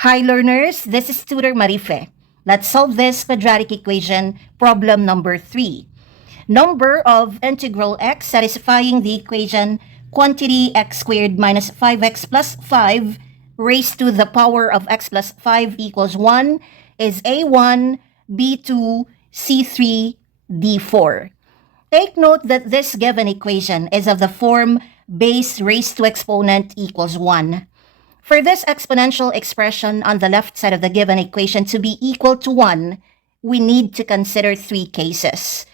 Hi learners, this is Tutor Marife. Let's solve this quadratic equation, problem number 3. Number of integral x satisfying the equation quantity x squared minus 5x plus 5 raised to the power of x plus 5 equals 1 is a1, b2, c3, d4. Take note that this given equation is of the form base raised to exponent equals 1. For this exponential expression on the left side of the given equation to be equal to 1, we need to consider 3 cases.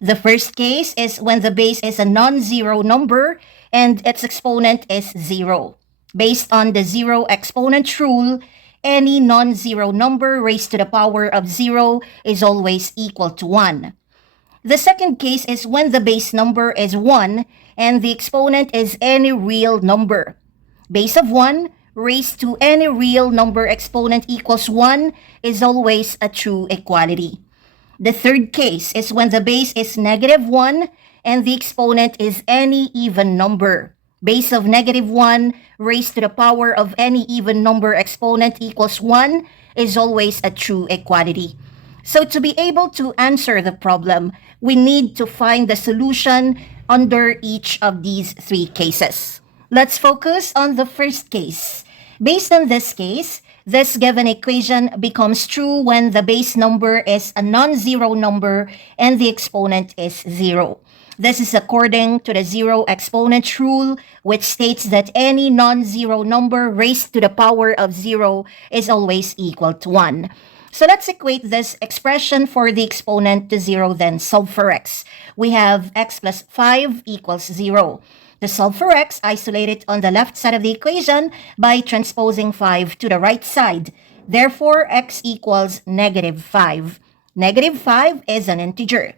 The first case is when the base is a non-zero number and its exponent is 0. Based on the zero exponent rule, any non-zero number raised to the power of 0 is always equal to 1. The second case is when the base number is 1 and the exponent is any real number. Base of 1 raised to any real number exponent equals 1 is always a true equality. The third case is when the base is negative 1 and the exponent is any even number. Base of negative 1 raised to the power of any even number exponent equals 1 is always a true equality. So to be able to answer the problem, we need to find the solution under each of these 3 cases. Let's focus on the first case. Based on this case, this given equation becomes true when the base number is a non-zero number and the exponent is 0. This is according to the zero exponent rule, which states that any non-zero number raised to the power of 0 is always equal to 1. So let's equate this expression for the exponent to 0, then solve for x. We have x plus 5 equals 0. To solve for x, isolate it on the left side of the equation by transposing 5 to the right side. Therefore, x equals negative 5. Negative 5 is an integer.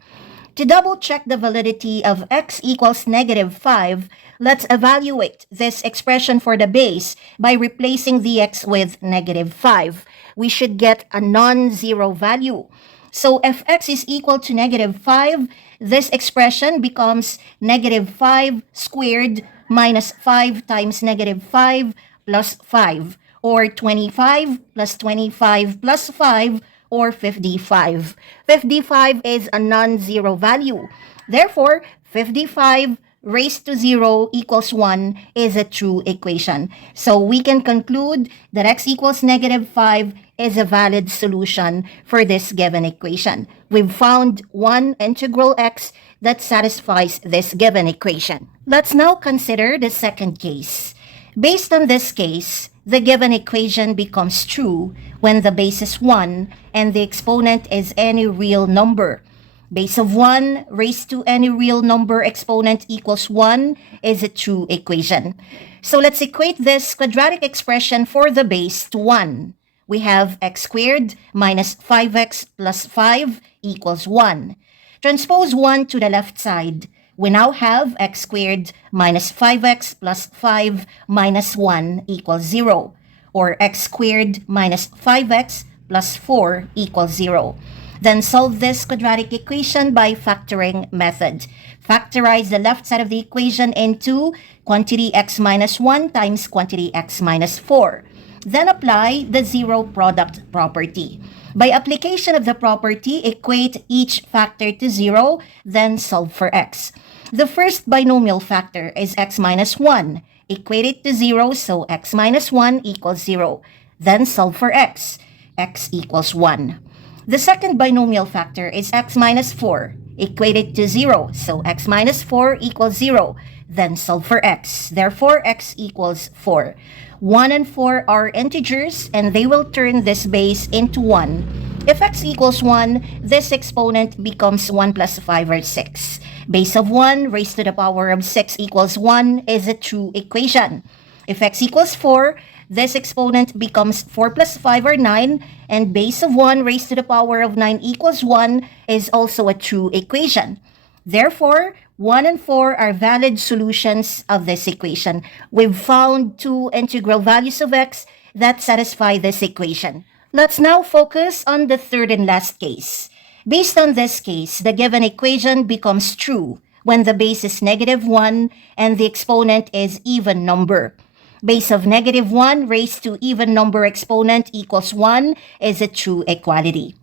To double check the validity of x equals negative 5, let's evaluate this expression for the base by replacing the x with negative 5. We should get a non-zero value. So if x is equal to negative 5, this expression becomes negative 5 squared minus 5 times negative 5 plus 5, or 25 plus 25 plus 5, or 55. 55 is a non-zero value. Therefore, 55 raised to 0 equals 1 is a true equation. So we can conclude that x equals negative 5 is a valid solution for this given equation. We've found one integral x that satisfies this given equation. Let's now consider the second case. Based on this case, the given equation becomes true when the base is 1 and the exponent is any real number. Base of 1 raised to any real number exponent equals 1 is a true equation. So let's equate this quadratic expression for the base to 1. We have x squared minus 5x plus 5 equals 1. Transpose 1 to the left side. We now have x squared minus 5x plus 5 minus 1 equals 0, or x squared minus 5x plus 4 equals 0. Then solve this quadratic equation by factoring method. Factorize the left side of the equation into quantity x minus 1 times quantity x minus 4. Then apply the zero product property. By application of the property, equate each factor to 0, then solve for x. The first binomial factor is x minus 1. Equate it to 0, so x minus 1 equals 0. Then solve for x. X equals 1. The second binomial factor is x minus 4. Equate it to 0, so x minus 4 equals 0. Then solve for x. Therefore, x equals 4. 1 and 4 are integers, and they will turn this base into 1. If x equals 1, this exponent becomes 1 plus 5 or 6. Base of 1 raised to the power of 6 equals 1 is a true equation. If x equals 4, this exponent becomes 4 plus 5 or 9, and base of 1 raised to the power of 9 equals 1 is also a true equation. Therefore, 1 and 4 are valid solutions of this equation. We've found two integral values of x that satisfy this equation. Let's now focus on the third and last case. Based on this case, the given equation becomes true when the base is negative 1 and the exponent is even number. Base of negative 1 raised to even number exponent equals 1 is a true equality.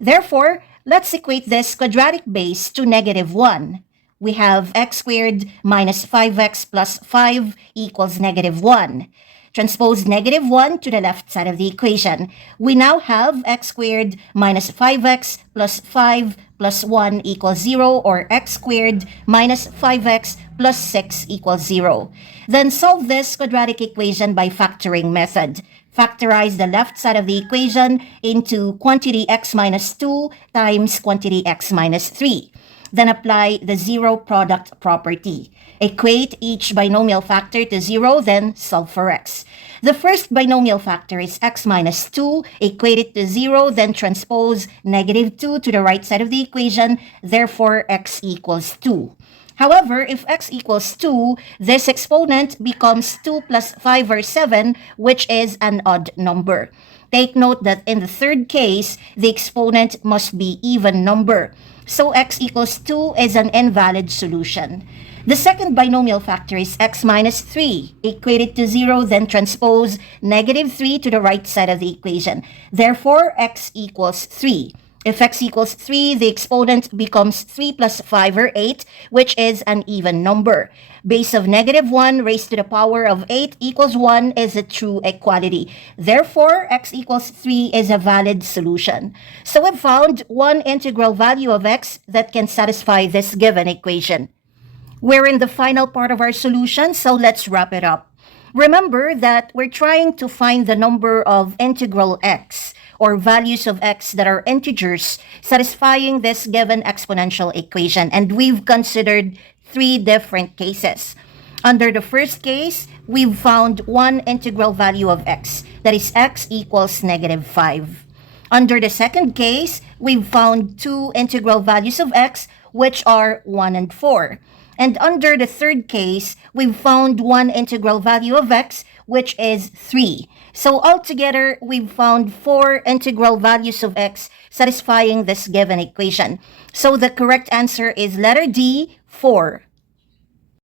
Therefore, let's equate this quadratic base to negative 1. We have x squared minus 5x plus 5 equals negative 1. Transpose negative 1 to the left side of the equation. We now have x squared minus 5x plus 5 plus 1 equals 0, or x squared minus 5x plus 6 equals 0. Then solve this quadratic equation by factoring method. Factorize the left side of the equation into quantity x minus 2 times quantity x minus 3. Then apply the zero product property. Equate each binomial factor to 0, then solve for x. The first binomial factor is x minus 2. Equate it to 0, then transpose negative 2 to the right side of the equation. Therefore, x equals 2. However, if x equals 2, this exponent becomes 2 plus 5 or 7, which is an odd number. Take note that in the third case, the exponent must be even number. So x equals 2 is an invalid solution. The second binomial factor is x minus 3. Equate it to 0, then transpose negative 3 to the right side of the equation. Therefore, x equals 3. If x equals 3, the exponent becomes 3 plus 5 or 8, which is an even number. Base of negative 1 raised to the power of 8 equals 1 is a true equality. Therefore, x equals 3 is a valid solution. So we've found one integral value of x that can satisfy this given equation. We're in the final part of our solution, so let's wrap it up. Remember that we're trying to find the number of integral x, or values of x that are integers, satisfying this given exponential equation. And we've considered 3 different cases. Under the first case, we've found one integral value of x, that is x equals negative 5. Under the second case, we've found 2 integral values of x, which are 1 and 4. And under the third case, we've found one integral value of x, which is 3. So altogether, we've found 4 integral values of x satisfying this given equation. So the correct answer is letter D, 4.